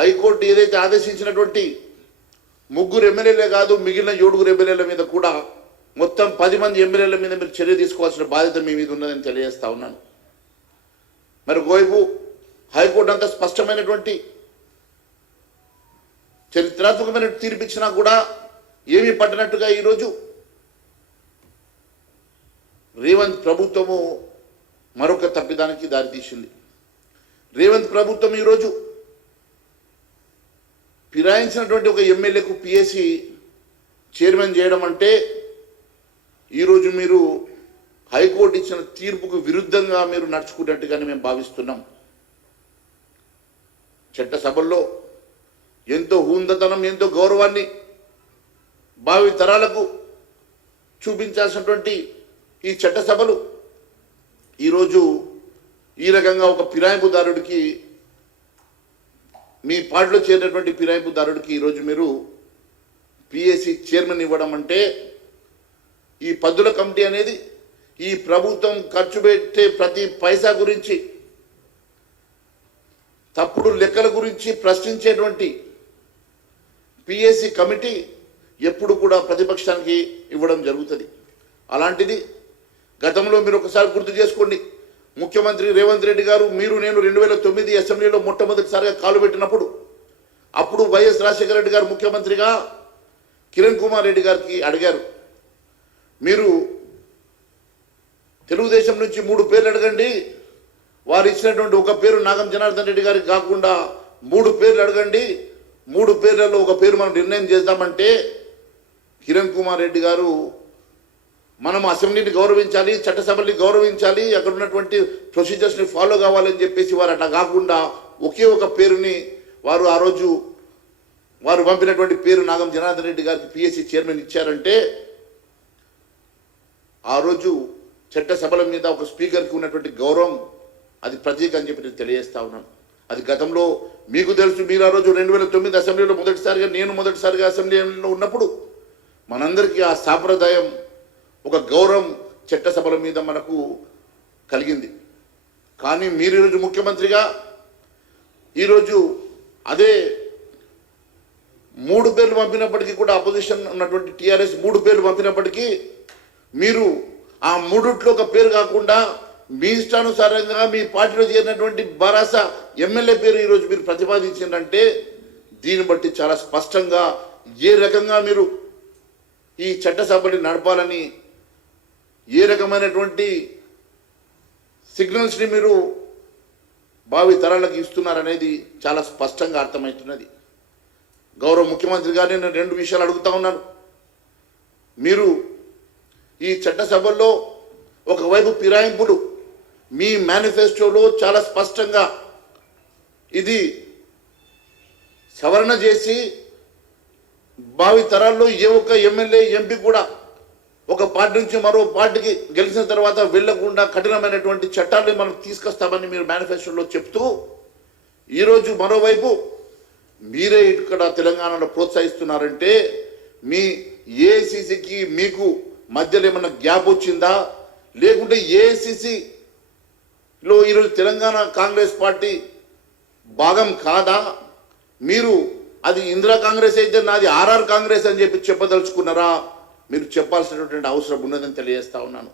High court ఏదైతే ఆదేశించినటువంటి 3 ఎమ్మెల్యేలే కాదు మిగిలిన 7 ఎమ్మెల్యేల మీద కూడా మొత్తం 10 మంది ఎమ్మెల్యేల మీద మీరు చర్య తీసుకోవాల్సిన బాధ్యత మీ మీద ఉన్నదని తెలియజేస్తా ఉన్నాను. మరి ఒకవైపు హైకోర్టు అంత స్పష్టమైనటువంటి చరిత్రాత్మకమైన తీర్పు ఇచ్చినా కూడా ఏమీ పట్టినట్టుగా ఈరోజు రేవంత్ ప్రభుత్వము మరొక తప్పిదానికి దారితీసింది. రేవంత్ ప్రభుత్వం ఈరోజు ఫిరాయించినటువంటి ఒక ఎమ్మెల్యేకు పిఎస్సి చైర్మన్ చేయడం అంటే ఈరోజు మీరు హైకోర్టు ఇచ్చిన తీర్పుకు విరుద్ధంగా మీరు నడుచుకున్నట్టుగానే మేము భావిస్తున్నాం. చట్టసభల్లో ఎంతో హూందతనం ఎంతో గౌరవాన్ని భావి తరాలకు చూపించాల్సినటువంటి ఈ చట్టసభలు ఈరోజు ఈ రకంగా ఒక ఫిరాయింపుదారుడికి మీ పార్టీలో చేరినటువంటి ఫిరాయింపుదారుడికి ఈరోజు మీరు పిఎస్సి చైర్మన్ ఇవ్వడం అంటే ఈ పద్దుల కమిటీ అనేది ఈ ప్రభుత్వం ఖర్చు పెట్టే ప్రతి పైసా గురించి తప్పుడు లెక్కల గురించి ప్రశ్నించేటువంటి పిఎస్సి కమిటీ ఎప్పుడు కూడా ప్రతిపక్షానికి ఇవ్వడం జరుగుతుంది. అలాంటిది గతంలో మీరు ఒకసారి గుర్తు చేసుకోండి. ముఖ్యమంత్రి రేవంత్ రెడ్డి గారు నేను 2009 అసెంబ్లీలో మొట్టమొదటిసారిగా కాలు పెట్టినప్పుడు అప్పుడు వైఎస్ రాజశేఖర రెడ్డి గారు ముఖ్యమంత్రిగా కిరణ్ కుమార్ రెడ్డి గారికి అడిగారు, మీరు తెలుగుదేశం నుంచి 3 పేర్లు అడగండి, వారు ఇచ్చినటువంటి ఒక పేరు నాగం జనార్దన్ రెడ్డి గారికి కాకుండా 3 పేర్లు అడగండి, 3 పేర్లలో ఒక పేరు మనం నిర్ణయం చేద్దామంటే కిరణ్ కుమార్ రెడ్డి గారు మనం అసెంబ్లీని గౌరవించాలి, చట్టసభల్ని గౌరవించాలి, అక్కడ ఉన్నటువంటి ప్రొసీజర్స్ని ఫాలో కావాలని చెప్పేసి వారు అట్లా కాకుండా ఒకే ఒక పేరుని వారు ఆ రోజు వారు పంపినటువంటి పేరు నాగం జనార్దన్ రెడ్డి గారికి పిఎస్సి చైర్మన్ ఇచ్చారంటే ఆ రోజు చట్టసభల మీద ఒక స్పీకర్కి ఉన్నటువంటి గౌరవం అది ప్రతీక అని చెప్పి నేను తెలియజేస్తా ఉన్నాను. అది గతంలో మీకు తెలుసు, మీరు ఆ రోజు 2009 అసెంబ్లీలో నేను మొదటిసారిగా అసెంబ్లీలో ఉన్నప్పుడు మనందరికీ ఆ సాంప్రదాయం ఒక గౌరవం చట్టసభల మీద మనకు కలిగింది. కానీ మీరు ఈరోజు ముఖ్యమంత్రిగా ఈరోజు అదే 3 పేర్లు పంపినప్పటికీ కూడా అపోజిషన్ ఉన్నటువంటి టీఆర్ఎస్ 3 పేర్లు పంపినప్పటికీ మీరు ఆ 3లో ఒక పేరు కాకుండా మీ ఇష్టానుసారంగా మీ పార్టీలో చేరినటువంటి బారాస ఎమ్మెల్యే పేరు ఈరోజు మీరు ప్రతిపాదించిందంటే దీన్ని బట్టి చాలా స్పష్టంగా ఏ రకంగా మీరు ఈ చట్టసభని నడపాలని ఏ రకమైనటువంటి సిగ్నల్స్ని మీరు భావి తరాలకు ఇస్తున్నారనేది చాలా స్పష్టంగా అర్థమవుతున్నది. గౌరవ ముఖ్యమంత్రి గారిని నేను 2 విషయాలు అడుగుతా ఉన్నాను. మీరు ఈ చట్టసభల్లో ఒకవైపు ఫిరాయింపులు మీ మేనిఫెస్టోలో చాలా స్పష్టంగా ఇది సవరణ చేసి భావి తరాల్లో ఏ ఒక్క ఎమ్మెల్యే ఎంపీ కూడా ఒక పార్టీ నుంచి మరో పార్టీకి గెలిచిన తర్వాత వెళ్లకుండా కఠినమైనటువంటి చట్టాన్ని మనం తీసుకొస్తామని మీరు మేనిఫెస్టోలో చెప్తూ ఈరోజు మరోవైపు మీరే ఇక్కడ తెలంగాణలో ప్రోత్సహిస్తున్నారంటే మీ ఏఐసిసికి మీకు మధ్యలో ఏమన్నా గ్యాప్ వచ్చిందా, లేకుంటే ఏఐసిసిలో ఈరోజు తెలంగాణ కాంగ్రెస్ పార్టీ భాగం కాదా? మీరు అది ఇందిరా కాంగ్రెస్ అయితే నాది ఆర్ఆర్ కాంగ్రెస్ అని చెప్పి చెప్పదలుచుకున్నారా? మీరు చెప్పాల్సినటువంటి అవసరం ఉన్నదని తెలియజేస్తా ఉన్నాను.